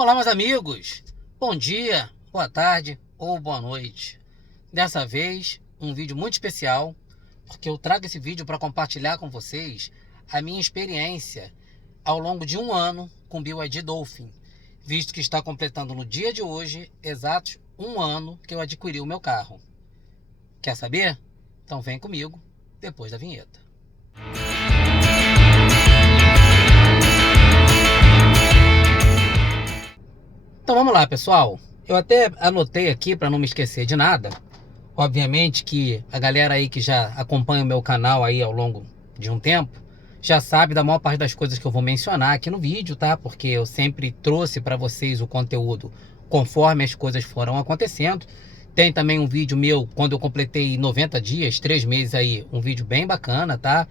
Olá, meus amigos. Bom dia, boa tarde ou boa noite. Dessa vez, um vídeo muito especial, porque eu trago esse vídeo para compartilhar com vocês a minha experiência ao longo de um ano com BYD Dolphin, visto que está completando no dia de hoje, exatos um ano que eu adquiri o meu carro. Quer saber? Então vem comigo depois da vinheta. Então vamos lá, pessoal. Eu até anotei aqui para não me esquecer de nada. Obviamente que a galera aí que já acompanha o meu canal aí ao longo de um tempo já sabe da maior parte das coisas que eu vou mencionar aqui no vídeo, tá? Porque eu sempre trouxe para vocês o conteúdo conforme as coisas foram acontecendo. Tem também um vídeo meu quando eu completei 90 dias, 3 meses aí, um vídeo bem bacana, tá?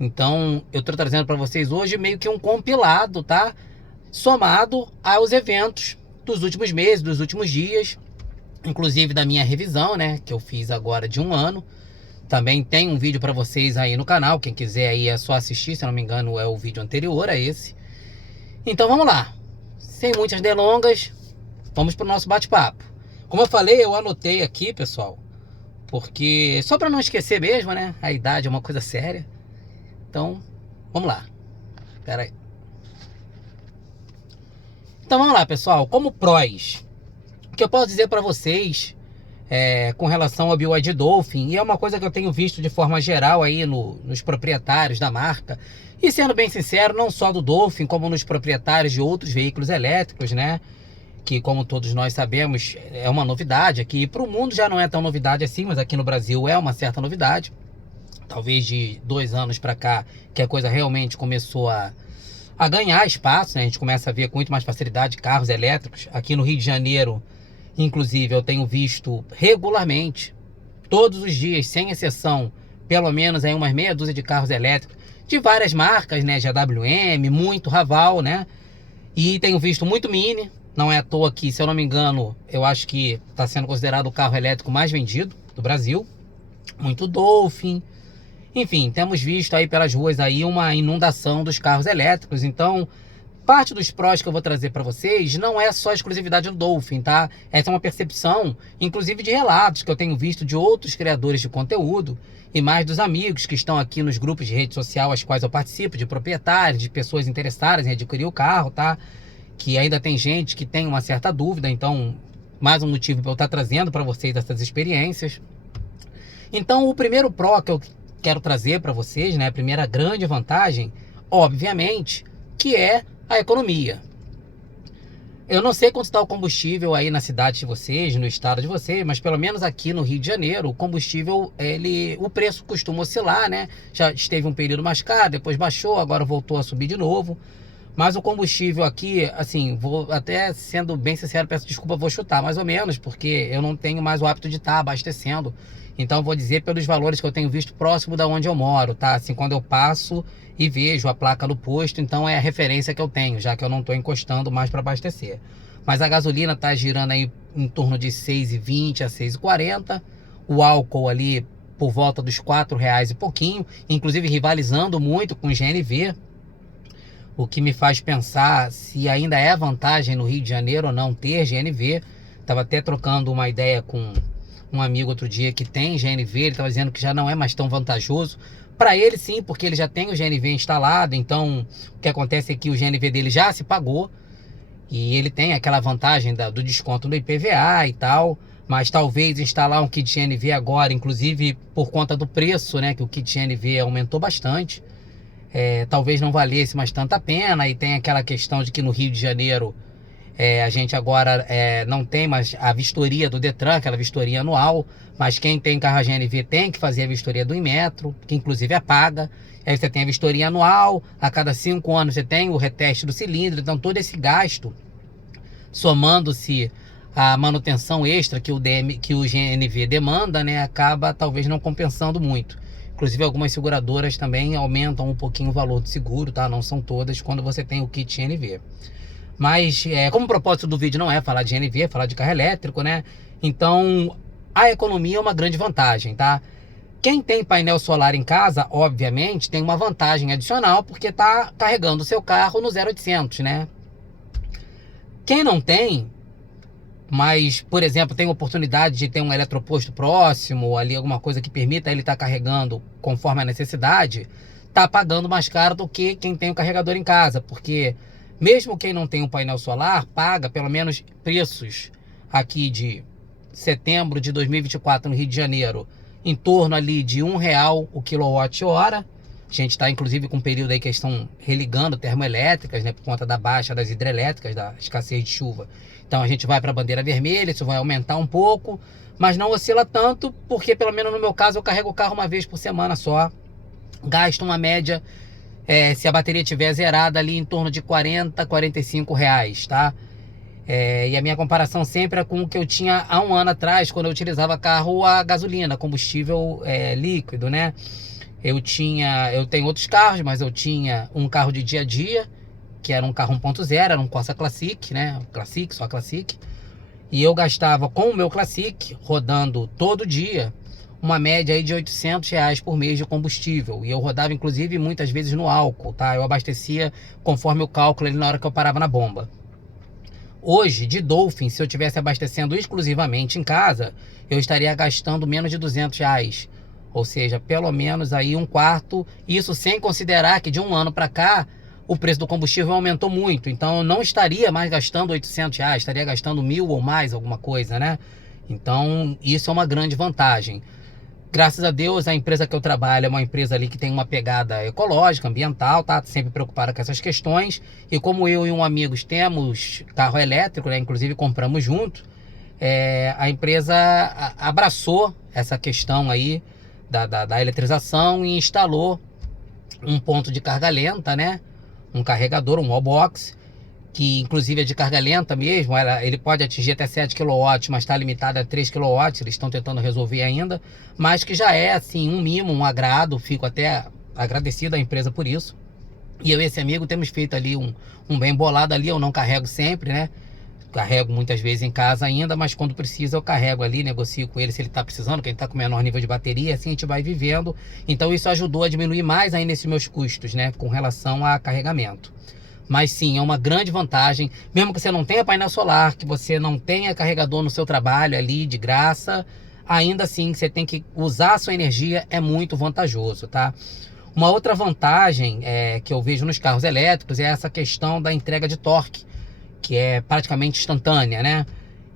Então eu tô trazendo para vocês hoje meio que um compilado, tá? Somado aos eventos dos últimos meses, dos últimos dias, inclusive da minha revisão, né, que eu fiz agora de um ano. Também tem um vídeo para vocês aí no canal, quem quiser aí é só assistir, se eu não me engano é o vídeo anterior a esse. Então vamos lá, sem muitas delongas, vamos para o nosso bate-papo. Como eu falei, eu anotei aqui, pessoal, porque só para não esquecer mesmo, né, a idade é uma coisa séria. Então, vamos lá. Espera aí. Então vamos lá, pessoal, como prós, o que eu posso dizer para vocês com relação ao BYD Dolphin, e é uma coisa que eu tenho visto de forma geral aí nos proprietários da marca, e sendo bem sincero, não só do Dolphin, como nos proprietários de outros veículos elétricos, né? Que, como todos nós sabemos, é uma novidade aqui. Para o mundo já não é tão novidade assim, mas aqui no Brasil é uma certa novidade. Talvez de 2 anos para cá, que a coisa realmente começou a ganhar espaço, né? A gente começa a ver com muito mais facilidade carros elétricos. Aqui no Rio de Janeiro, inclusive, eu tenho visto regularmente, todos os dias, sem exceção, pelo menos aí umas meia dúzia de carros elétricos, de várias marcas, né? GWM, muito Raval, né? E tenho visto muito Mini, não é à toa que, se eu não me engano, eu acho que está sendo considerado o carro elétrico mais vendido do Brasil. Muito Dolphin. Enfim, temos visto aí pelas ruas aí uma inundação dos carros elétricos. Então, parte dos prós que eu vou trazer para vocês não é só exclusividade do Dolphin, tá? Essa é uma percepção, inclusive de relatos que eu tenho visto de outros criadores de conteúdo e mais dos amigos que estão aqui nos grupos de rede social aos quais eu participo, de proprietários, de pessoas interessadas em adquirir o carro, tá? Que ainda tem gente que tem uma certa dúvida, então mais um motivo para eu estar trazendo para vocês essas experiências. Então, o primeiro pró que eu quero trazer para vocês, né, a primeira grande vantagem, obviamente, que é a economia. Eu não sei quanto está o combustível aí na cidade de vocês, no estado de vocês, mas pelo menos aqui no Rio de Janeiro, o combustível, o preço costuma oscilar, né? Já esteve um período mais caro, depois baixou, agora voltou a subir de novo. Mas o combustível aqui, assim, vou até sendo bem sincero, peço desculpa, vou chutar mais ou menos, porque eu não tenho mais o hábito de estar abastecendo. Então vou dizer pelos valores que eu tenho visto próximo da onde eu moro, tá? Assim, quando eu passo e vejo a placa do posto, então é a referência que eu tenho, já que eu não estou encostando mais para abastecer. Mas a gasolina está girando aí em torno de 6,20 a 6,40. O álcool ali por volta dos R$ 4 e pouquinho, inclusive rivalizando muito com o GNV. O que me faz pensar se ainda é vantagem no Rio de Janeiro ou não ter GNV. Estava até trocando uma ideia com um amigo outro dia que tem GNV, ele estava dizendo que já não é mais tão vantajoso. Para ele sim, porque ele já tem o GNV instalado, então o que acontece é que o GNV dele já se pagou e ele tem aquela vantagem do desconto no IPVA e tal, mas talvez instalar um kit GNV agora, inclusive por conta do preço, né, que o kit GNV aumentou bastante, talvez não valesse mais tanta pena. E tem aquela questão de que no Rio de Janeiro a gente agora não tem mais a vistoria do Detran, aquela vistoria anual, mas quem tem carro GNV tem que fazer a vistoria do Inmetro, que inclusive é paga. Aí você tem a vistoria anual, a cada 5 anos você tem o reteste do cilindro, então todo esse gasto, somando-se a manutenção extra que o GNV demanda, né, acaba talvez não compensando muito. Inclusive algumas seguradoras também aumentam um pouquinho o valor do seguro, tá? Não são todas, quando você tem o kit GNV. Mas, como o propósito do vídeo não é falar de GNV, é falar de carro elétrico, né? Então, a economia é uma grande vantagem, tá? Quem tem painel solar em casa, obviamente, tem uma vantagem adicional, porque tá carregando o seu carro no 0800, né? Quem não tem, mas, por exemplo, tem oportunidade de ter um eletroposto próximo, ou ali alguma coisa que permita ele estar carregando conforme a necessidade, está pagando mais caro do que quem tem o carregador em casa, porque mesmo quem não tem um painel solar, paga pelo menos preços aqui de setembro de 2024 no Rio de Janeiro, em torno ali de R$ 1 o quilowatt-hora. A gente está inclusive com um período aí que eles estão religando termoelétricas, né, por conta da baixa das hidrelétricas, da escassez de chuva. Então a gente vai para a bandeira vermelha, isso vai aumentar um pouco, mas não oscila tanto, porque pelo menos no meu caso eu carrego o carro uma vez por semana só. Gasto uma média, se a bateria estiver zerada, ali em torno de R$ 45, tá? E a minha comparação sempre é com o que eu tinha há um ano atrás, quando eu utilizava carro a gasolina, combustível líquido, né? Eu tenho outros carros, mas eu tinha um carro de dia a dia, que era um carro 1.0, era um Corsa Classic, né? Classic, só Classic. E eu gastava com o meu Classic, rodando todo dia, uma média aí de R$ 800 por mês de combustível. E eu rodava, inclusive, muitas vezes no álcool, tá? Eu abastecia conforme o cálculo ali na hora que eu parava na bomba. Hoje, de Dolphin, se eu estivesse abastecendo exclusivamente em casa, eu estaria gastando menos de R$ 200. Ou seja, pelo menos aí um quarto. Isso sem considerar que de um ano para cá, o preço do combustível aumentou muito. Então, eu não estaria mais gastando R$ 800, estaria gastando 1.000 ou mais, alguma coisa, né? Então, isso é uma grande vantagem. Graças a Deus, a empresa que eu trabalho é uma empresa ali que tem uma pegada ecológica, ambiental, tá sempre preocupada com essas questões. E como eu e um amigo temos carro elétrico, né, inclusive compramos junto, a empresa abraçou essa questão aí da eletrização e instalou um ponto de carga lenta, né, um carregador, um wallbox, que inclusive é de carga lenta mesmo, ele pode atingir até 7 kW, mas está limitado a 3 kW, eles estão tentando resolver ainda, mas que já é assim um mimo, um agrado, fico até agradecido à empresa por isso. E eu e esse amigo temos feito ali um bem bolado ali, eu não carrego sempre, né? Carrego muitas vezes em casa ainda, mas quando precisa eu carrego ali, negocio com ele se ele está precisando, que ele está com menor nível de bateria, assim a gente vai vivendo. Então isso ajudou a diminuir mais ainda esses meus custos, né, com relação a carregamento. Mas sim, é uma grande vantagem, mesmo que você não tenha painel solar, que você não tenha carregador no seu trabalho ali de graça, ainda assim você tem que usar a sua energia, é muito vantajoso, tá? Uma outra vantagem que eu vejo nos carros elétricos é essa questão da entrega de torque, que é praticamente instantânea, né?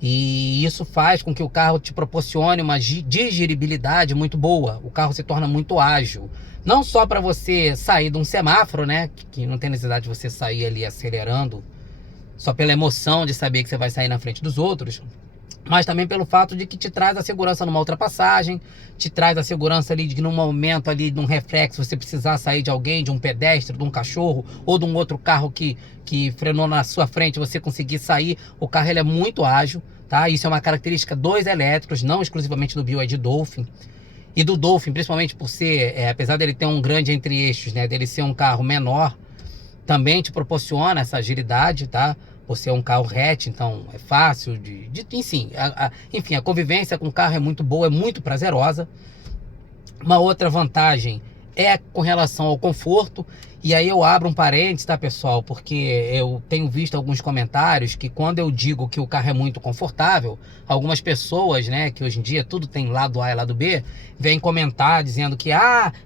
E isso faz com que o carro te proporcione uma digeribilidade muito boa, o carro se torna muito ágil. Não só para você sair de um semáforo, né? Que não tem necessidade de você sair ali acelerando, só pela emoção de saber que você vai sair na frente dos outros, mas também pelo fato de que te traz a segurança numa ultrapassagem, te traz a segurança ali de que num momento ali, de um reflexo, você precisar sair de alguém, de um pedestre, de um cachorro, ou de um outro carro que frenou na sua frente, você conseguir sair. O carro ele é muito ágil, tá? Isso é uma característica dos elétricos, não exclusivamente do BYD Dolphin. E do Dolphin, principalmente por ser, apesar dele ter um grande entre-eixos, né, dele ser um carro menor, também te proporciona essa agilidade, tá? Por ser um carro hatch, então é fácil enfim, a convivência com o carro é muito boa, é muito prazerosa. Uma outra vantagem é com relação ao conforto, e aí eu abro um parênteses, tá, pessoal? Porque eu tenho visto alguns comentários que quando eu digo que o carro é muito confortável, algumas pessoas, né, que hoje em dia tudo tem lado A e lado B, vêm comentar dizendo que,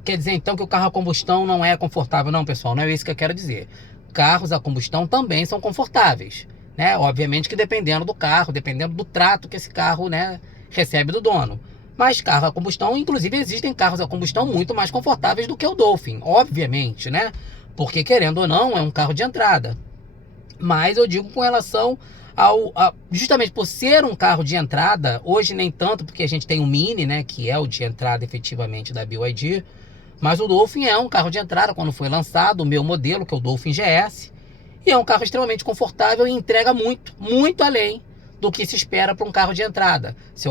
quer dizer então que o carro a combustão não é confortável. Não, pessoal, não é isso que eu quero dizer. Carros a combustão também são confortáveis, né? Obviamente que dependendo do carro, dependendo do trato que esse carro, né, recebe do dono. Mas carro a combustão, inclusive existem carros a combustão muito mais confortáveis do que o Dolphin, obviamente, né? Porque querendo ou não, é um carro de entrada. Mas eu digo com relação justamente por ser um carro de entrada, hoje nem tanto porque a gente tem o Mini, né, que é o de entrada efetivamente da BYD, mas o Dolphin é um carro de entrada quando foi lançado, o meu modelo, que é o Dolphin GS, e é um carro extremamente confortável e entrega muito, muito além do que se espera para um carro de entrada, se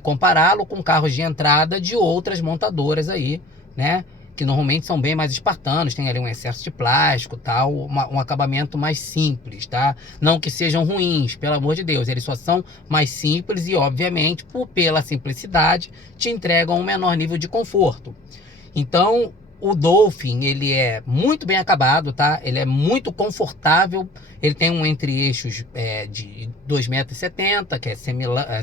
compará-lo com carros de entrada de outras montadoras aí, né, que normalmente são bem mais espartanos, tem ali um excesso de plástico, tal, um acabamento mais simples, tá? Não que sejam ruins, pelo amor de Deus, eles só são mais simples e, obviamente, pela simplicidade, te entregam um menor nível de conforto. Então, O Dolphin, ele é muito bem acabado, tá? Ele é muito confortável. Ele tem um entre-eixos de 2,70 m, que é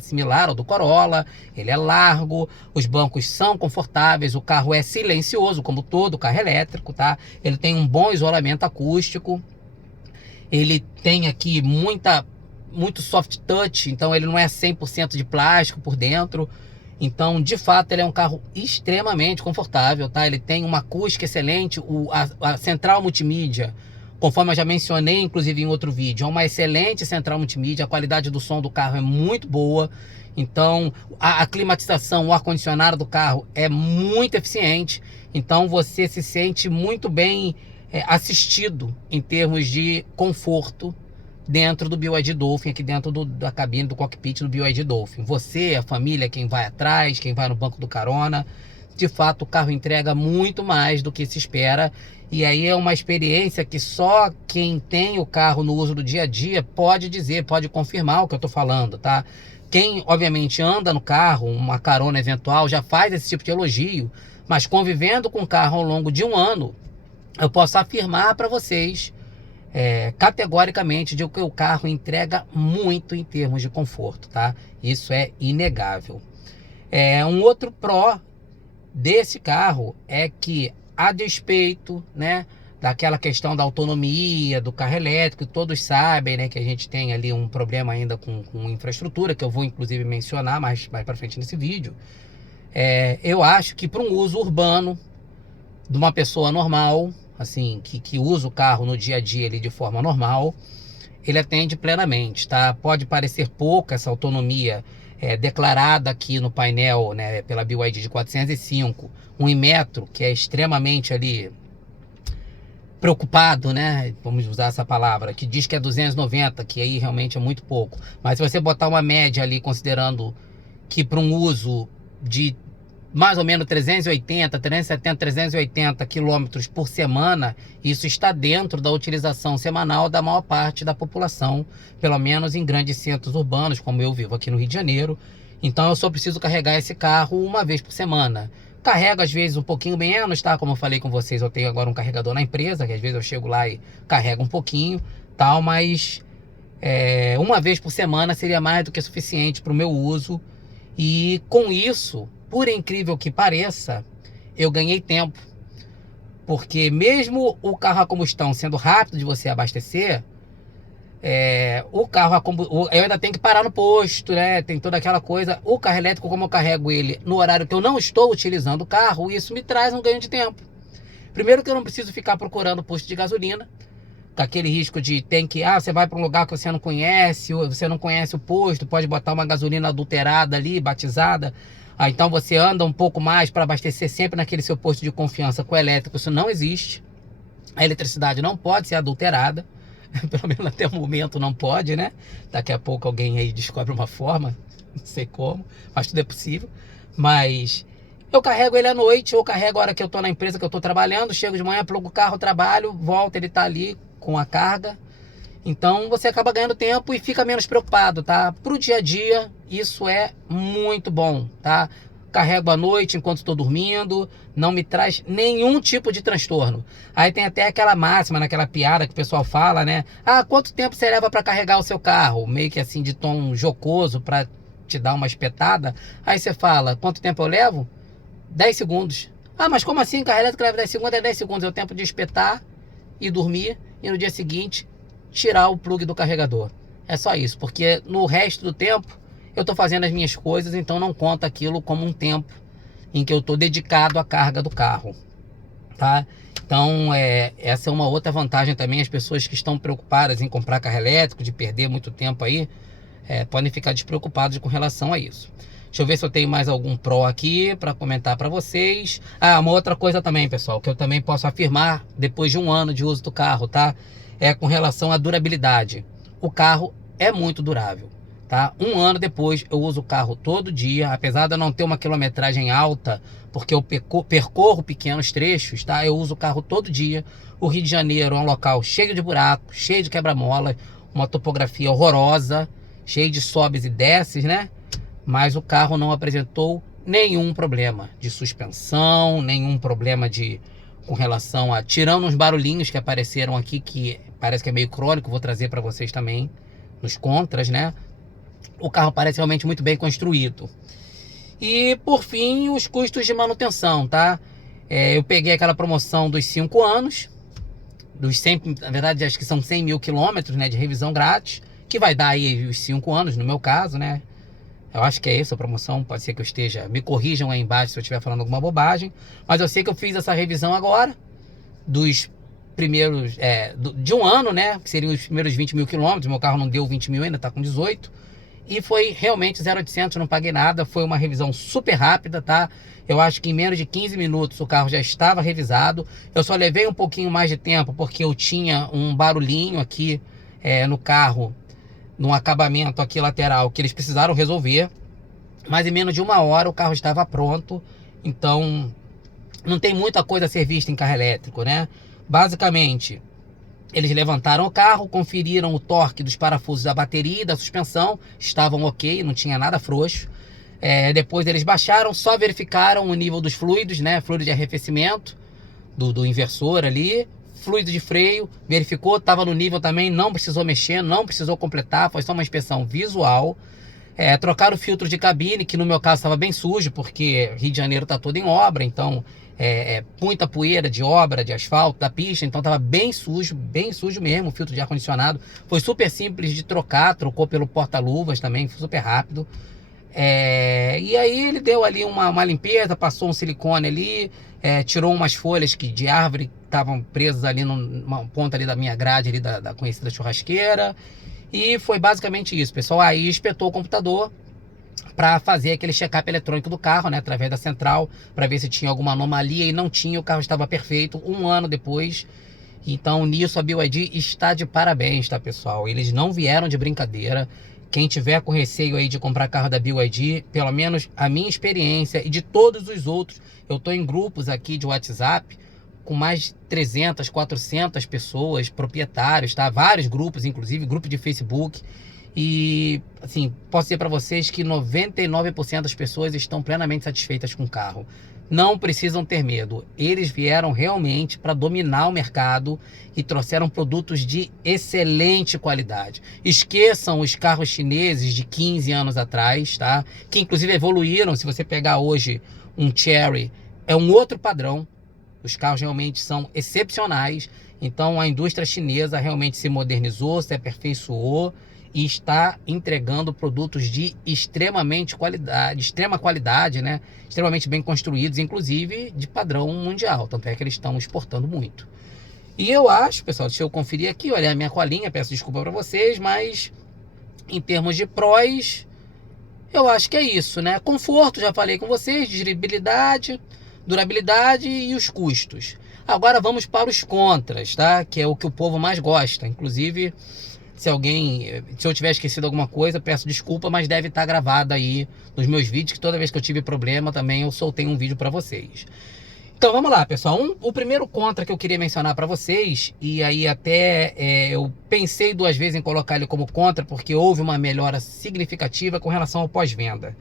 similar ao do Corolla. Ele é largo, os bancos são confortáveis, o carro é silencioso, como todo carro elétrico, tá? Ele tem um bom isolamento acústico. Ele tem aqui muito soft touch, então ele não é 100% de plástico por dentro. Então, de fato, ele é um carro extremamente confortável, tá? Ele tem uma acústica excelente, a central multimídia, conforme eu já mencionei, inclusive em outro vídeo, é uma excelente central multimídia, a qualidade do som do carro é muito boa. Então, a climatização, o ar-condicionado do carro é muito eficiente. Então, você se sente muito bem assistido em termos de conforto dentro do BYD Dolphin, aqui dentro da cabine do cockpit do BYD Dolphin. Você, a família, quem vai atrás, quem vai no banco do carona, de fato o carro entrega muito mais do que se espera. E aí é uma experiência que só quem tem o carro no uso do dia a dia pode dizer, pode confirmar o que eu estou falando, tá? Quem, obviamente, anda no carro, uma carona eventual, já faz esse tipo de elogio, mas convivendo com o carro ao longo de um ano, eu posso afirmar para vocês categoricamente de que o carro entrega muito em termos de conforto, tá? Isso é inegável. Um outro pró desse carro é que, a despeito, né, daquela questão da autonomia do carro elétrico, todos sabem, né, que a gente tem ali um problema ainda com infraestrutura, que eu vou inclusive mencionar mais para frente nesse vídeo. Eu acho que para um uso urbano de uma pessoa normal, assim, que usa o carro no dia a dia ali de forma normal, ele atende plenamente, tá? Pode parecer pouca essa autonomia declarada aqui no painel, né, pela BYD de 405, um Inmetro, que é extremamente ali preocupado, né? Vamos usar essa palavra, que diz que é 290, que aí realmente é muito pouco. Mas se você botar uma média ali, considerando que para um uso de mais ou menos 380, 370, 380 quilômetros por semana, isso está dentro da utilização semanal da maior parte da população, pelo menos em grandes centros urbanos, como eu vivo aqui no Rio de Janeiro. Então eu só preciso carregar esse carro uma vez por semana. Carrego às vezes um pouquinho menos, tá? Como eu falei com vocês, eu tenho agora um carregador na empresa, que às vezes eu chego lá e carrego um pouquinho, tal, mas uma vez por semana seria mais do que suficiente para o meu uso. E com isso, por incrível que pareça, eu ganhei tempo. Porque mesmo o carro a combustão sendo rápido de você abastecer, o carro eu ainda tenho que parar no posto, né? Tem toda aquela coisa. O carro elétrico, como eu carrego ele no horário que eu não estou utilizando o carro, isso me traz um ganho de tempo. Primeiro que eu não preciso ficar procurando posto de gasolina, com aquele risco de você vai para um lugar que você não conhece, ou você não conhece o posto, pode botar uma gasolina adulterada ali, batizada. Então você anda um pouco mais para abastecer sempre naquele seu posto de confiança. Com o elétrico isso não existe. A eletricidade não pode ser adulterada. Pelo menos até o momento não pode, né? Daqui a pouco alguém aí descobre uma forma, não sei como, mas tudo é possível. Mas eu carrego ele à noite, ou carrego a hora que eu tô na empresa que eu tô trabalhando, chego de manhã, plugo o carro, trabalho, volto, ele tá ali com a carga. Então você acaba ganhando tempo e fica menos preocupado, tá? Pro dia a dia, isso é muito bom, tá? Carrego à noite enquanto estou dormindo, não me traz nenhum tipo de transtorno. Aí tem até aquela máxima, naquela piada que o pessoal fala, né? Quanto tempo você leva para carregar o seu carro? Meio que assim de tom jocoso para te dar uma espetada. Aí você fala, quanto tempo eu levo? 10 segundos. Mas como assim? Carro elétrico leva 10 segundos? É 10 segundos, é o tempo de espetar e dormir, e no dia seguinte tirar o plug do carregador. É só isso, porque no resto do tempo eu estou fazendo as minhas coisas, então não conta aquilo como um tempo em que eu estou dedicado à carga do carro, tá? Então essa é uma outra vantagem também. As pessoas que estão preocupadas em comprar carro elétrico, de perder muito tempo aí, podem ficar despreocupados com relação a isso. Deixa eu ver se eu tenho mais algum pró aqui para comentar para vocês. Uma outra coisa também, pessoal, que eu também posso afirmar depois de um ano de uso do carro, tá? Com relação à durabilidade. O carro é muito durável, tá? Um ano depois eu uso o carro todo dia, apesar de eu não ter uma quilometragem alta, porque eu percorro pequenos trechos, tá? Eu uso o carro todo dia. O Rio de Janeiro é um local cheio de buracos, cheio de quebra-mola, uma topografia horrorosa, cheio de sobes e desces, né? Mas o carro não apresentou nenhum problema de suspensão, nenhum problema de com relação a... Tirando uns barulhinhos que apareceram aqui, que parece que é meio crônico, vou trazer para vocês também, nos contras, né? O carro parece realmente muito bem construído. E, por fim, os custos de manutenção, tá? Eu peguei aquela promoção dos 5 anos, dos 100, na verdade, acho que são 100 mil quilômetros, né, de revisão grátis, que vai dar aí os 5 anos, no meu caso, né? Eu acho que é essa a promoção, pode ser que eu esteja... Me corrijam aí embaixo se eu estiver falando alguma bobagem. Mas eu sei que eu fiz essa revisão agora, dos primeiros... de um ano, né? Que seriam os primeiros 20 mil quilômetros. Meu carro não deu 20 mil ainda, tá com 18. E foi realmente 0,800, não paguei nada. Foi uma revisão super rápida, tá? Eu acho que em menos de 15 minutos o carro já estava revisado. Eu só levei um pouquinho mais de tempo porque eu tinha um barulhinho aqui no carro, num acabamento aqui lateral, que eles precisaram resolver. Mas em menos de 1 hora o carro estava pronto. Então não tem muita coisa a ser vista em carro elétrico, né? Basicamente, eles levantaram o carro, conferiram o torque dos parafusos da bateria e da suspensão, estavam ok, não tinha nada frouxo. Depois eles baixaram, só verificaram o nível dos fluidos, né? Fluido de arrefecimento do inversor ali, fluido de freio, verificou, estava no nível também, não precisou mexer, não precisou completar, foi só uma inspeção visual. Trocaram o filtro de cabine, que no meu caso estava bem sujo, porque Rio de Janeiro está todo em obra, então muita poeira de obra, de asfalto, da pista, então estava bem sujo mesmo o filtro de ar-condicionado. Foi super simples de trocar, trocou pelo porta-luvas também, foi super rápido. E aí ele deu ali uma limpeza, passou um silicone ali, tirou umas folhas de árvore que estavam presas ali numa ponta ali da minha grade ali da conhecida churrasqueira. E foi basicamente isso, pessoal. Aí espetou o computador para fazer aquele check-up eletrônico do carro, né, através da central, para ver se tinha alguma anomalia, e não tinha, o carro estava perfeito 1 ano depois. Então nisso a BYD está de parabéns, tá, pessoal? Eles não vieram de brincadeira. Quem tiver com receio aí de comprar carro da BYD, pelo menos a minha experiência e de todos os outros, eu estou em grupos aqui de WhatsApp com mais de 300, 400 pessoas, proprietários, tá? Vários grupos, inclusive grupo de Facebook. E, assim, posso dizer para vocês que 99% das pessoas estão plenamente satisfeitas com o carro. Não precisam ter medo. Eles vieram realmente para dominar o mercado e trouxeram produtos de excelente qualidade. Esqueçam os carros chineses de 15 anos atrás, tá? Que inclusive evoluíram. Se você pegar hoje um Chery, é um outro padrão. Os carros realmente são excepcionais. Então a indústria chinesa realmente se modernizou, se aperfeiçoou e está entregando produtos de extrema qualidade, né? Extremamente bem construídos, inclusive de padrão mundial. Tanto é que eles estão exportando muito. E eu acho, pessoal, deixa eu conferir aqui, olha a minha colinha, peço desculpa para vocês, mas em termos de prós, eu acho que é isso, né? Conforto, já falei com vocês, dirigibilidade, durabilidade e os custos. Agora vamos para os contras, tá? Que é o que o povo mais gosta. Inclusive, se eu tiver esquecido alguma coisa, peço desculpa, mas deve estar gravado aí nos meus vídeos, que toda vez que eu tive problema também eu soltei um vídeo para vocês. Então vamos lá, pessoal. O primeiro contra que eu queria mencionar para vocês, e aí até eu pensei 2 vezes em colocar ele como contra, porque houve uma melhora significativa com relação ao pós-venda.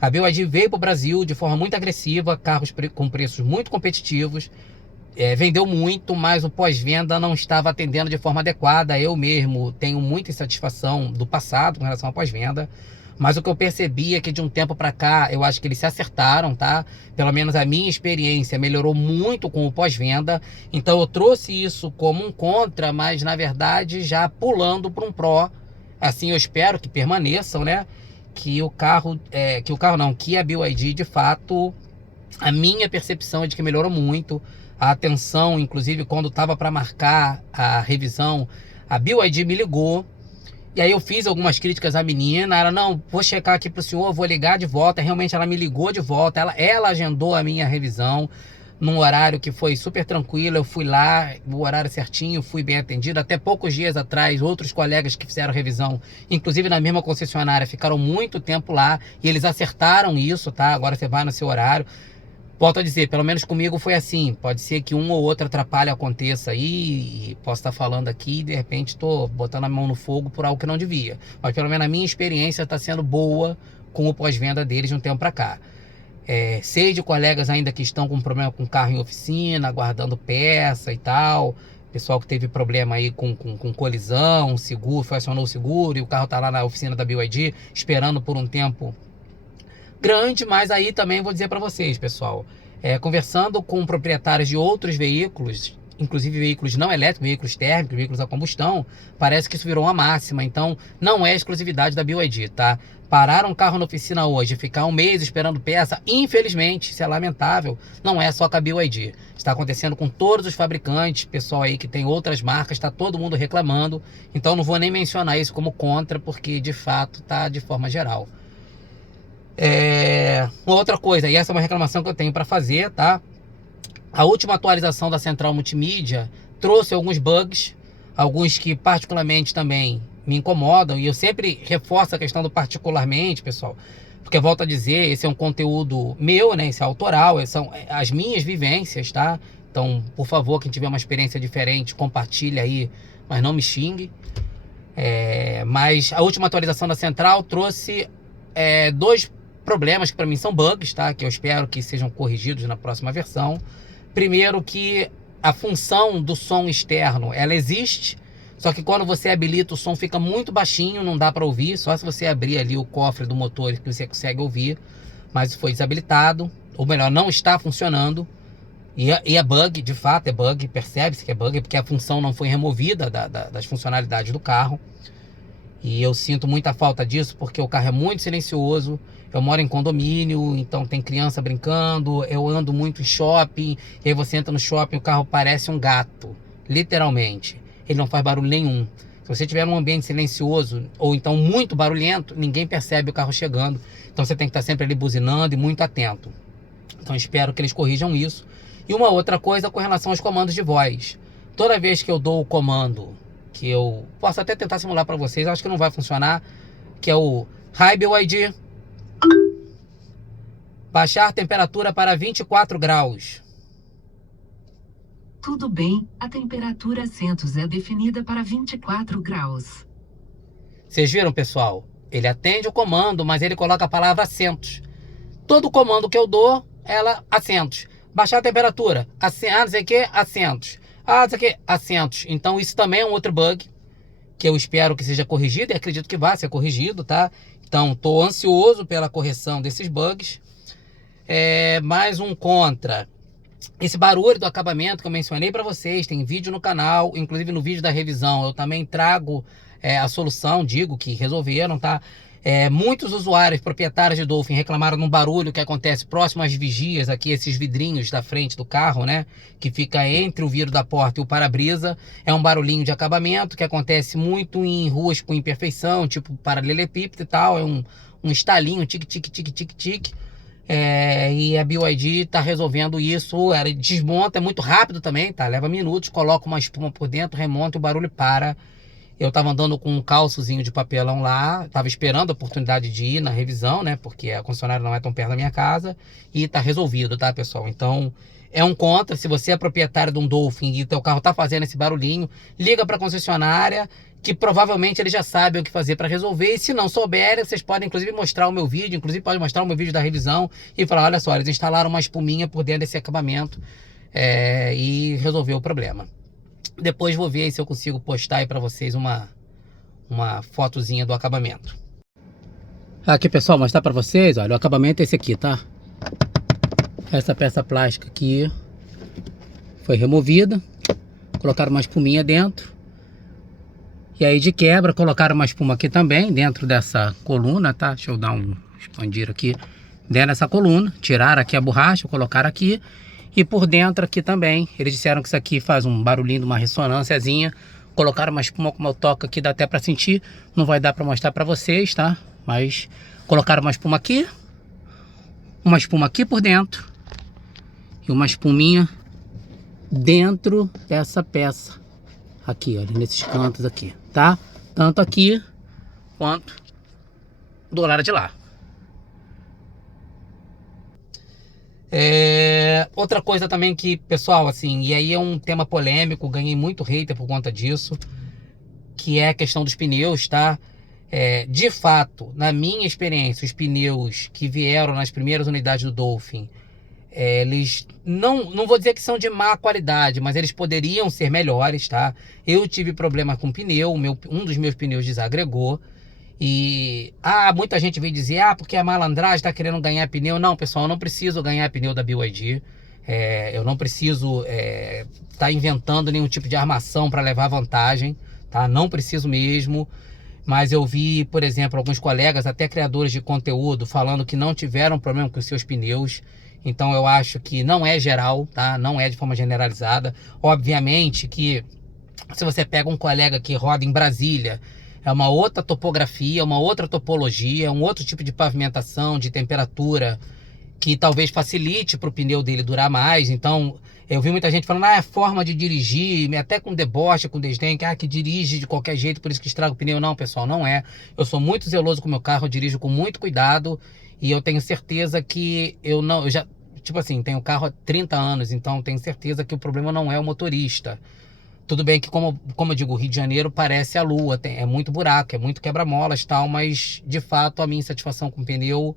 A BYD veio para o Brasil de forma muito agressiva, carros com preços muito competitivos, vendeu muito, mas o pós-venda não estava atendendo de forma adequada. Eu mesmo tenho muita insatisfação do passado com relação ao pós-venda, mas o que eu percebi é que de um tempo para cá, eu acho que eles se acertaram, tá? Pelo menos a minha experiência melhorou muito com o pós-venda, então eu trouxe isso como um contra, mas na verdade já pulando para um pró. Assim eu espero que permaneçam, né? Que a BYD, de fato, a minha percepção é de que melhorou muito. A atenção, inclusive, quando estava para marcar a revisão, a BYD me ligou. E aí eu fiz algumas críticas à menina. Ela, não, vou checar aqui pro senhor, vou ligar de volta. Realmente ela me ligou de volta. Ela agendou a minha revisão num horário que foi super tranquilo. Eu fui lá, o horário certinho, fui bem atendido. Até poucos dias atrás, outros colegas que fizeram revisão, inclusive na mesma concessionária, ficaram muito tempo lá. E eles acertaram isso, tá? Agora você vai no seu horário. Volto a dizer, pelo menos comigo foi assim. Pode ser que um ou outro atrapalho aconteça aí, e posso estar falando aqui e de repente estou botando a mão no fogo por algo que não devia. Mas pelo menos a minha experiência está sendo boa com o pós-venda deles de um tempo para cá. Sei de colegas ainda que estão com problema com carro em oficina, aguardando peça e tal. Pessoal que teve problema aí com colisão, seguro, foi acionou o seguro e o carro tá lá na oficina da BYD esperando por um tempo grande. Mas aí também vou dizer para vocês, pessoal, conversando com proprietários de outros veículos, inclusive veículos não elétricos, veículos térmicos, veículos a combustão, parece que isso virou uma máxima. Então não é exclusividade da BYD, tá? Parar um carro na oficina hoje, ficar um mês esperando peça, infelizmente, isso é lamentável, não é só com a BYD. Está acontecendo com todos os fabricantes, pessoal aí que tem outras marcas, está todo mundo reclamando. Então não vou nem mencionar isso como contra, porque de fato tá de forma geral. Uma outra coisa, e essa é uma reclamação que eu tenho para fazer, tá? A última atualização da central multimídia trouxe alguns bugs, alguns que particularmente também me incomodam, e eu sempre reforço a questão do particularmente, pessoal, porque volto a dizer, esse é um conteúdo meu, né? Esse é autoral, são as minhas vivências, tá? Então, por favor, quem tiver uma experiência diferente, compartilhe aí, mas não me xingue. Mas a última atualização da central trouxe dois problemas que para mim são bugs, tá? Que eu espero que sejam corrigidos na próxima versão. Primeiro, que a função do som externo, ela existe, só que quando você habilita o som fica muito baixinho, não dá para ouvir, só se você abrir ali o cofre do motor que você consegue ouvir, mas foi desabilitado, ou melhor, não está funcionando, e é bug, de fato é bug, percebe-se que é bug, porque a função não foi removida das funcionalidades do carro. E eu sinto muita falta disso, porque o carro é muito silencioso. Eu moro em condomínio, então tem criança brincando. Eu ando muito em shopping, e aí você entra no shopping, o carro parece um gato, literalmente. Ele não faz barulho nenhum. Se você tiver num ambiente silencioso, ou então muito barulhento, ninguém percebe o carro chegando. Então você tem que estar sempre ali buzinando e muito atento. Então espero que eles corrijam isso. E uma outra coisa com relação aos comandos de voz. Toda vez que eu dou o comando, que eu posso até tentar simular para vocês, acho que não vai funcionar, que é o Hi BYD, baixar a temperatura para 24 graus. Tudo bem, a temperatura assentos é definida para 24 graus. Vocês viram, pessoal? Ele atende o comando, mas ele coloca a palavra assentos. Todo comando que eu dou, ela assentos. Baixar a temperatura, não sei o que, assentos. Não sei o que, assentos. Então isso também é um outro bug, que eu espero que seja corrigido, e acredito que vai ser corrigido, tá? Então tô ansioso pela correção desses bugs. Mais um contra. Esse barulho do acabamento que eu mencionei para vocês, tem vídeo no canal, inclusive no vídeo da revisão eu também trago a solução, digo que resolveram, tá? Muitos usuários, proprietários de Dolphin, reclamaram de um barulho que acontece próximo às vigias aqui, esses vidrinhos da frente do carro, né? Que fica entre o vidro da porta e o para-brisa. É um barulhinho de acabamento que acontece muito em ruas com imperfeição, tipo paralelepípedo e tal. É um estalinho, tique-tique-tique-tique-tique. E a BYD tá resolvendo isso. Ela desmonta, é muito rápido também, tá? Leva minutos, coloca uma espuma por dentro, remonta e o barulho para. Eu tava andando com um calçozinho de papelão lá, tava esperando a oportunidade de ir na revisão, né? Porque a concessionária não é tão perto da minha casa. E tá resolvido, tá, pessoal? Então, é um contra. Se você é proprietário de um Dolphin e teu carro tá fazendo esse barulhinho, liga pra concessionária, que provavelmente eles já sabem o que fazer para resolver. E se não souberem, vocês podem inclusive mostrar o meu vídeo, inclusive pode mostrar o meu vídeo da revisão e falar, olha só, eles instalaram uma espuminha por dentro desse acabamento e resolveu o problema. Depois vou ver se eu consigo postar aí para vocês uma fotozinha do acabamento. Aqui, pessoal, mostrar para vocês, olha, o acabamento é esse aqui, tá? Essa peça plástica aqui foi removida, colocaram uma espuminha dentro. E aí de quebra colocaram uma espuma aqui também, dentro dessa coluna, tá? Deixa eu dar expandir aqui. Dentro dessa coluna, tiraram aqui a borracha, colocaram aqui. E por dentro aqui também, eles disseram que isso aqui faz um barulhinho, uma ressonânciazinha. Colocaram uma espuma, como eu toco aqui, dá até pra sentir. Não vai dar pra mostrar pra vocês, tá? Mas colocaram uma espuma aqui por dentro. E uma espuminha dentro dessa peça. Aqui, olha, nesses cantos aqui, tá? Tanto aqui, quanto do lado de lá. Outra coisa também que, pessoal, assim, e aí é um tema polêmico, ganhei muito hater por conta disso, que é a questão dos pneus, tá? De fato, na minha experiência, os pneus que vieram nas primeiras unidades do Dolphin, eles não vou dizer que são de má qualidade, mas eles poderiam ser melhores, tá? Eu tive problema com pneu, um dos meus pneus desagregou. E muita gente vem dizer, porque a malandragem está querendo ganhar pneu. Não, pessoal, eu não preciso ganhar pneu da BYD. Eu não preciso tá inventando nenhum tipo de armação para levar vantagem, tá? Não preciso mesmo. Mas eu vi, por exemplo, alguns colegas, até criadores de conteúdo, falando que não tiveram problema com os seus pneus. Então eu acho que não é geral, tá? Não é de forma generalizada. Obviamente que se você pega um colega que roda em Brasília, é uma outra topografia, uma outra topologia, um outro tipo de pavimentação, de temperatura, que talvez facilite para o pneu dele durar mais. Então, eu vi muita gente falando, é forma de dirigir, até com deboche, com desdém, que dirige de qualquer jeito, por isso que estraga o pneu. Não, pessoal, não é. Eu sou muito zeloso com o meu carro, eu dirijo com muito cuidado, e eu tenho certeza que eu já, tipo assim, tenho carro há 30 anos, então tenho certeza que o problema não é o motorista. Tudo bem que, como eu digo, o Rio de Janeiro parece a lua, é muito buraco, é muito quebra-molas e tal, mas de fato a minha insatisfação com o pneu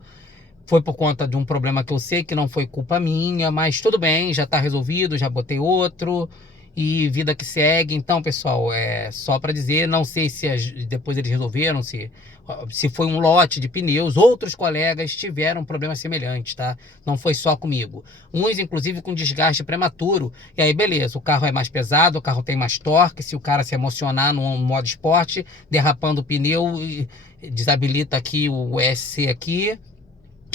foi por conta de um problema que eu sei que não foi culpa minha, mas tudo bem, já está resolvido, já botei outro e vida que segue. Então, pessoal, só para dizer, não sei se depois eles resolveram, se foi um lote de pneus, outros colegas tiveram problemas semelhantes, tá? Não foi só comigo. Uns, inclusive, com desgaste prematuro. E aí, beleza, o carro é mais pesado, o carro tem mais torque, se o cara se emocionar no modo esporte, derrapando o pneu, desabilita aqui o ESC aqui,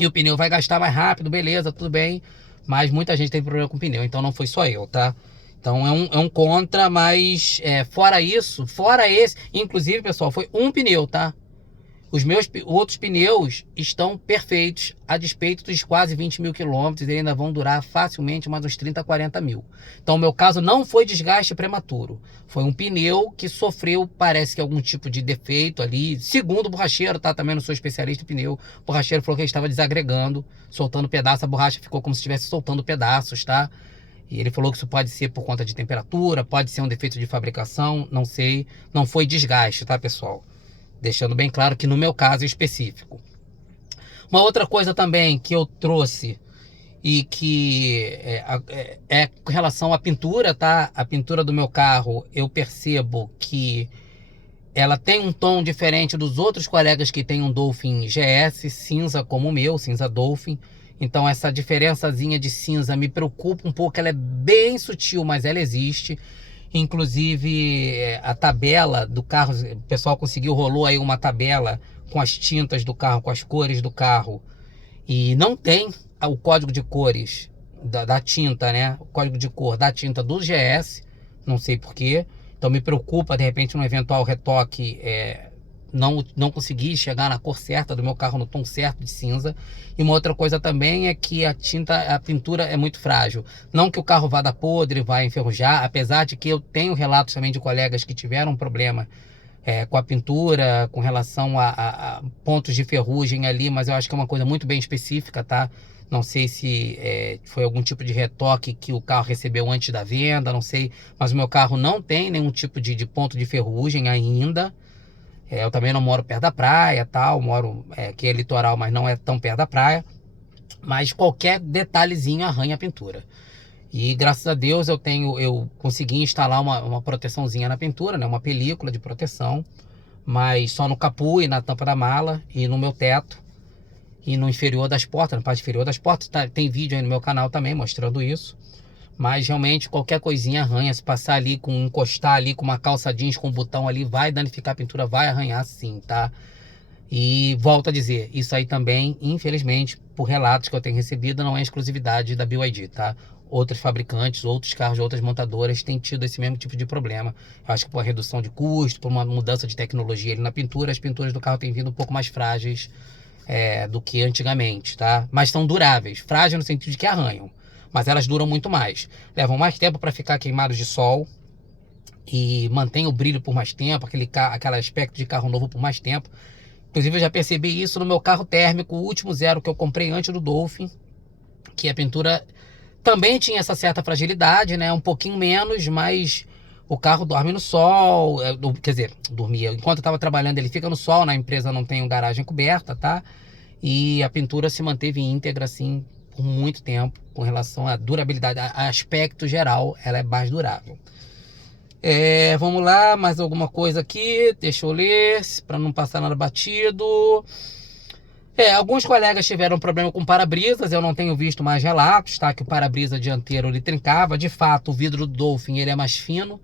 e o pneu vai gastar mais rápido, beleza, tudo bem. Mas muita gente teve problema com o pneu, então não foi só eu, tá? Então é um contra, mas fora isso, fora esse, inclusive, pessoal, foi um pneu, tá? Os meus outros pneus estão perfeitos, a despeito dos quase 20 mil quilômetros, eles ainda vão durar facilmente mais uns 30, 40 mil. Então o meu caso não foi desgaste prematuro, foi um pneu que sofreu, parece que algum tipo de defeito ali, segundo o borracheiro, tá? Também não sou especialista em pneu, o borracheiro falou que ele estava desagregando, soltando pedaço, a borracha ficou como se estivesse soltando pedaços, tá? E ele falou que isso pode ser por conta de temperatura, pode ser um defeito de fabricação, não sei, não foi desgaste, tá, pessoal? Deixando bem claro que no meu caso específico. Uma outra coisa também que eu trouxe e que é com relação à pintura, tá? A pintura do meu carro, eu percebo que ela tem um tom diferente dos outros colegas que tem um Dolphin GS, cinza como o meu, cinza Dolphin. Então essa diferençazinha de cinza me preocupa um pouco, ela é bem sutil, mas ela existe. Inclusive a tabela do carro, o pessoal rolou aí uma tabela com as tintas do carro, com as cores do carro, e não tem o código de cores da tinta, né? O código de cor da tinta do GS, não sei porquê. Então me preocupa de repente um eventual retoque, não conseguir chegar na cor certa do meu carro, no tom certo de cinza. E uma outra coisa também é que a pintura é muito frágil. Não que o carro vá dar podre, vá enferrujar, apesar de que eu tenho relatos também de colegas que tiveram problema com a pintura, com relação a pontos de ferrugem ali, mas eu acho que é uma coisa muito bem específica, tá? Não sei se foi algum tipo de retoque que o carro recebeu antes da venda, não sei. Mas o meu carro não tem nenhum tipo de ponto de ferrugem ainda. Eu também não moro perto da praia, tal, moro que é litoral, mas não é tão perto da praia. Mas qualquer detalhezinho arranha a pintura. E graças a Deus eu consegui instalar uma proteçãozinha na pintura, né? Uma película de proteção, mas só no capô e na tampa da mala e no meu teto e no inferior das portas, na parte inferior das portas. Tem vídeo aí no meu canal também mostrando isso. Mas realmente qualquer coisinha arranha, se passar ali, encostar ali com uma calça jeans com um botão ali, vai danificar a pintura, vai arranhar sim, tá? E volto a dizer, isso aí também, infelizmente, por relatos que eu tenho recebido, não é exclusividade da BYD, tá? Outros fabricantes, outros carros, outras montadoras têm tido esse mesmo tipo de problema. Eu acho que por redução de custo, por uma mudança de tecnologia ali na pintura, as pinturas do carro têm vindo um pouco mais frágeis do que antigamente, tá? Mas são duráveis, frágeis no sentido de que arranham. Mas elas duram muito mais. Levam mais tempo para ficar queimados de sol e mantém o brilho por mais tempo, aquele aspecto de carro novo por mais tempo. Inclusive eu já percebi isso no meu carro térmico, o último zero que eu comprei antes do Dolphin, que a pintura também tinha essa certa fragilidade, né? Um pouquinho menos, mas O carro dorme no sol, quer dizer, dormia. Enquanto eu estava trabalhando, ele fica no sol, na empresa não tem garagem coberta, tá? E a pintura se manteve íntegra, assim, por muito tempo, com relação à durabilidade, a aspecto geral, ela é mais durável. Vamos lá, mais alguma coisa aqui, deixa eu ler, para não passar nada batido. Alguns colegas tiveram problema com para-brisas, eu não tenho visto mais relatos, tá? Que o para-brisa dianteiro ele trincava. De fato, o vidro do Dolphin ele é mais fino,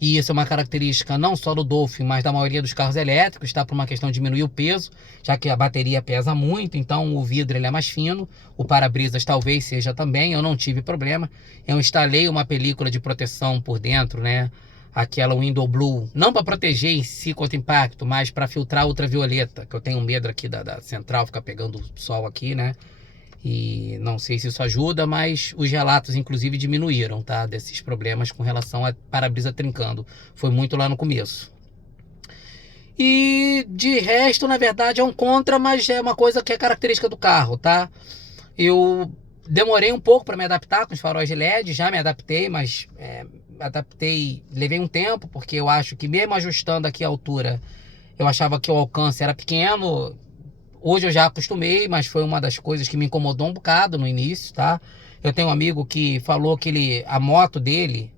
e isso é uma característica não só do Dolphin, mas da maioria dos carros elétricos, tá? Por uma questão de diminuir o peso, já que a bateria pesa muito, então o vidro ele é mais fino. O para-brisas talvez seja também, eu não tive problema. Eu instalei uma película de proteção por dentro, né? Aquela Window Blue, não para proteger em si contra impacto, mas para filtrar a ultravioleta, que eu tenho medo aqui da central ficar pegando sol aqui, né? E não sei se isso ajuda, mas os relatos inclusive diminuíram, tá? Desses problemas com relação a para-brisa trincando. Foi muito lá no começo. E de resto, na verdade, é um contra, mas é uma coisa que é característica do carro, tá? Eu demorei um pouco para me adaptar com os faróis de LED, já me adaptei, mas levei um tempo, porque eu acho que mesmo ajustando aqui a altura, eu achava que o alcance era pequeno. Hoje eu já acostumei, mas foi uma das coisas que me incomodou um bocado no início, tá? Eu tenho um amigo que falou que a moto dele,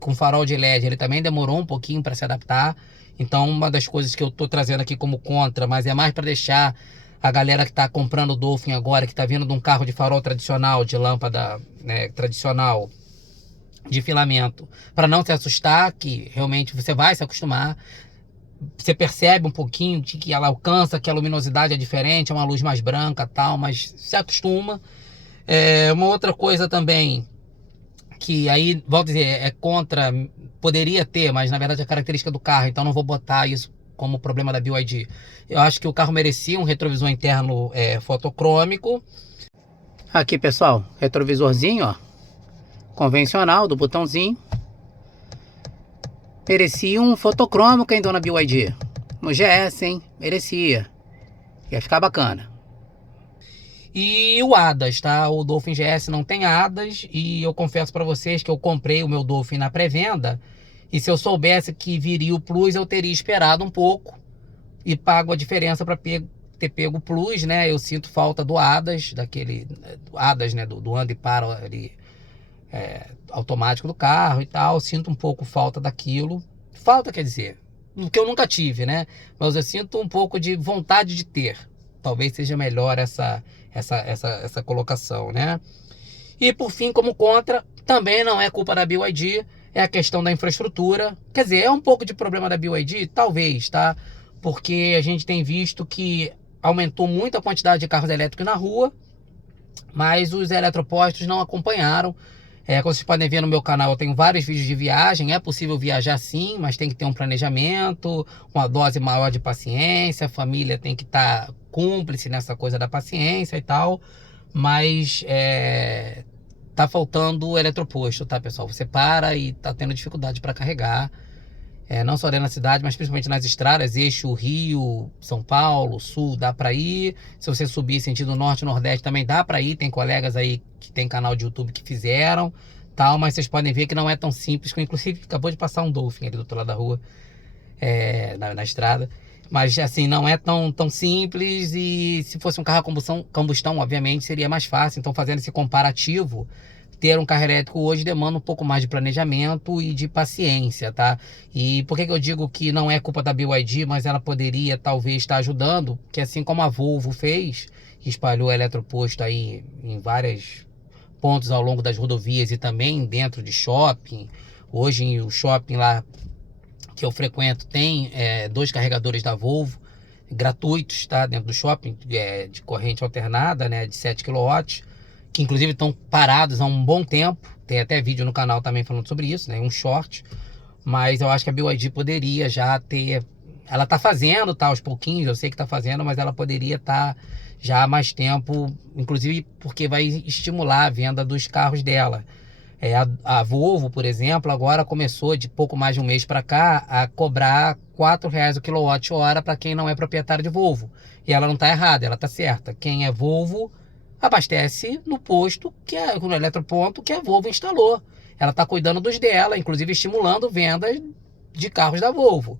com farol de LED, ele também demorou um pouquinho para se adaptar. Então, uma das coisas que eu tô trazendo aqui como contra, mas é mais para deixar a galera que tá comprando o Dolphin agora, que tá vindo de um carro de farol tradicional, de lâmpada, né, tradicional, de filamento, para não se assustar, que realmente você vai se acostumar. Você percebe um pouquinho de que ela alcança, que a luminosidade é diferente, é uma luz mais branca tal, mas se acostuma. Uma outra coisa também, que aí, volto a dizer, é contra, poderia ter, mas na verdade é característica do carro, então não vou botar isso como problema da BYD. Eu acho que o carro merecia um retrovisor interno fotocrômico. Aqui, pessoal, retrovisorzinho, ó, convencional, do botãozinho. Merecia um fotocrômico, hein, dona BYD? No GS, hein? Merecia. Ia ficar bacana. E o ADAS, tá? O Dolphin GS não tem ADAS. E eu confesso pra vocês que eu comprei o meu Dolphin na pré-venda. E se eu soubesse que viria o Plus, eu teria esperado um pouco e pago a diferença para ter pego o Plus, né? Eu sinto falta do ADAS, daquele ADAS, né? Do anda e para ali, automático do carro e tal. Sinto um pouco falta daquilo. Falta, quer dizer, o que eu nunca tive, né? Mas eu sinto um pouco de vontade de ter. Talvez seja melhor essa colocação, né? E por fim, como contra, também não é culpa da BYD, é a questão da infraestrutura. Quer dizer, é um pouco de problema da BYD? Talvez, tá? Porque a gente tem visto que aumentou muito a quantidade de carros elétricos na rua, mas os eletropostos não acompanharam. Como vocês podem ver no meu canal, eu tenho vários vídeos de viagem. É possível viajar sim, mas tem que ter um planejamento, uma dose maior de paciência. A família tem que estar cúmplice nessa coisa da paciência e tal. Mas tá faltando eletroposto, tá, pessoal? Você para e tá tendo dificuldade para carregar. Não só dentro da cidade, mas principalmente nas estradas, eixo Rio, São Paulo, Sul, dá para ir. Se você subir sentido Norte, Nordeste, também dá para ir. Tem colegas aí que tem canal de YouTube que fizeram, tal, mas vocês podem ver que não é tão simples, que inclusive acabou de passar um Dolphin ali do outro lado da rua, na estrada. Mas assim, não é tão simples, e se fosse um carro a combustão, obviamente seria mais fácil. Então, fazendo esse comparativo, ter um carro elétrico hoje demanda um pouco mais de planejamento e de paciência, tá? E por que eu digo que não é culpa da BYD, mas ela poderia talvez estar ajudando? Que assim como a Volvo fez, que espalhou eletroposto aí em vários pontos ao longo das rodovias e também dentro de shopping. Hoje o shopping lá que eu frequento tem 2 carregadores da Volvo gratuitos, tá? Dentro do shopping, de corrente alternada, né? De 7 kW. Que inclusive estão parados há um bom tempo. Tem até vídeo no canal também falando sobre isso, né? Um short. Mas eu acho que a BYD poderia já ter... Ela tá fazendo, tá? Aos pouquinhos, eu sei que tá fazendo, mas ela poderia estar já há mais tempo, inclusive porque vai estimular a venda dos carros dela. A Volvo, por exemplo, agora começou de pouco mais de um mês para cá a cobrar R$4 o kWh para quem não é proprietário de Volvo. E ela não está errada, ela está certa. Quem é Volvo abastece no posto, no eletroponto que a Volvo instalou. ela está cuidando dos dela, inclusive estimulando vendas de carros da Volvo.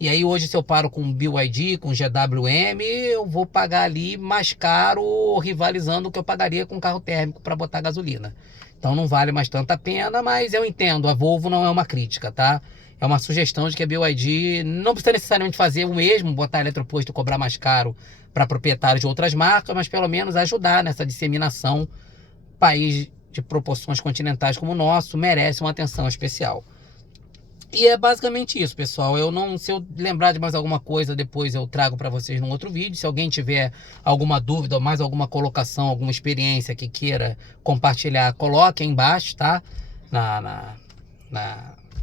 E aí hoje, se eu paro com BYD, com GWM, eu vou pagar ali mais caro, rivalizando o que eu pagaria com carro térmico para botar gasolina. Então não vale mais tanta pena, mas eu entendo, a Volvo não é uma crítica, tá? É uma sugestão de que a BYD não precisa necessariamente fazer o mesmo, botar eletroposto e cobrar mais caro para proprietários de outras marcas, mas pelo menos ajudar nessa disseminação. País de proporções continentais como o nosso merece uma atenção especial. E é basicamente isso, pessoal. Se eu lembrar de mais alguma coisa, depois eu trago para vocês num outro vídeo. Se alguém tiver alguma dúvida ou mais alguma colocação, alguma experiência que queira compartilhar, coloque aí embaixo, tá?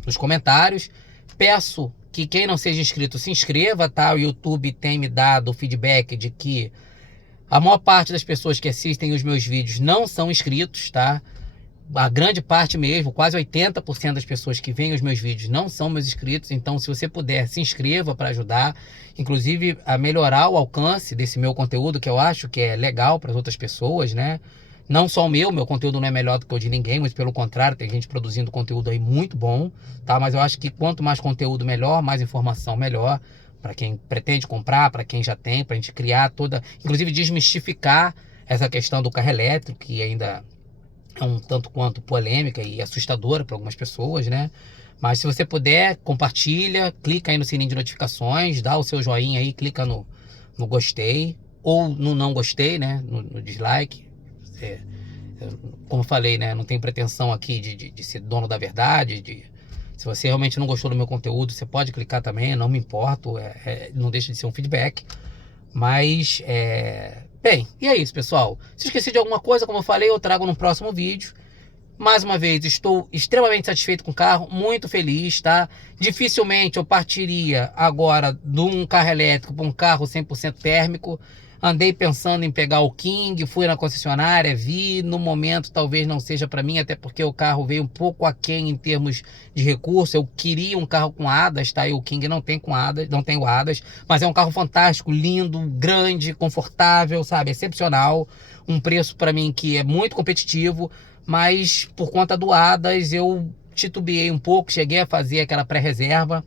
Nos comentários. Peço que quem não seja inscrito se inscreva, tá? O YouTube tem me dado o feedback de que a maior parte das pessoas que assistem os meus vídeos não são inscritos, tá? A grande parte mesmo, quase 80% das pessoas que veem os meus vídeos não são meus inscritos. Então, se você puder, se inscreva para ajudar, inclusive a melhorar o alcance desse meu conteúdo, que eu acho que é legal para as outras pessoas, né? Não só o meu conteúdo não é melhor do que o de ninguém, mas pelo contrário, tem gente produzindo conteúdo aí muito bom, tá? Mas eu acho que quanto mais conteúdo melhor, mais informação melhor, para quem pretende comprar, para quem já tem, para a gente criar toda, inclusive desmistificar essa questão do carro elétrico, que ainda é um tanto quanto polêmica e assustadora para algumas pessoas, né? Mas se você puder, compartilha, clica aí no sininho de notificações, dá o seu joinha aí, clica no gostei ou no não gostei, né? No dislike. Como eu falei, né? Não tenho pretensão aqui de ser dono da verdade. Se você realmente não gostou do meu conteúdo, você pode clicar também, não me importo, não deixa de ser um feedback. Mas, bem, e é isso, pessoal. Se esqueci de alguma coisa, como eu falei, eu trago no próximo vídeo. Mais uma vez, estou extremamente satisfeito com o carro, muito feliz, tá? Dificilmente eu partiria agora de um carro elétrico para um carro 100% térmico. Andei pensando em pegar o King, fui na concessionária, vi, no momento talvez não seja para mim, até porque o carro veio um pouco aquém em termos de recurso. Eu queria um carro com hadas, tá? E o King não tem o hadas, mas é um carro fantástico, lindo, grande, confortável, sabe? Excepcional. Um preço para mim que é muito competitivo, mas por conta do hadas eu titubeei um pouco, cheguei a fazer aquela pré-reserva.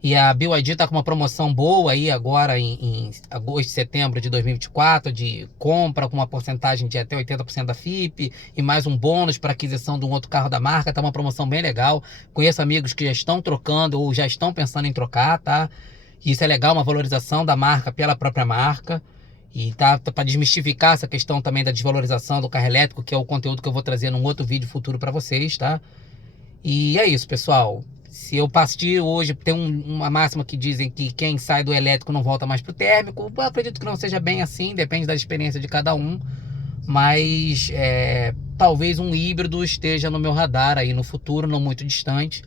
E a BYD está com uma promoção boa aí agora em agosto, setembro de 2024, de compra com uma porcentagem de até 80% da FIP e mais um bônus para aquisição de um outro carro da marca. Tá uma promoção bem legal. Conheço amigos que já estão trocando ou já estão pensando em trocar, tá? E isso é legal, uma valorização da marca pela própria marca. E tá para desmistificar essa questão também da desvalorização do carro elétrico, que é o conteúdo que eu vou trazer num outro vídeo futuro para vocês, tá? E é isso, pessoal. Se eu partir hoje, tem uma máxima que dizem que quem sai do elétrico não volta mais pro térmico. Eu acredito que não seja bem assim, depende da experiência de cada um. Mas talvez um híbrido esteja no meu radar aí no futuro, não muito distante.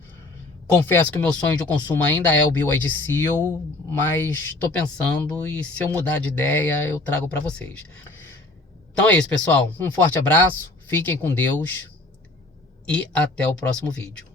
Confesso que o meu sonho de consumo ainda é o BYD Seal, mas estou pensando e se eu mudar de ideia eu trago para vocês. Então é isso, pessoal. Um forte abraço, fiquem com Deus e até o próximo vídeo.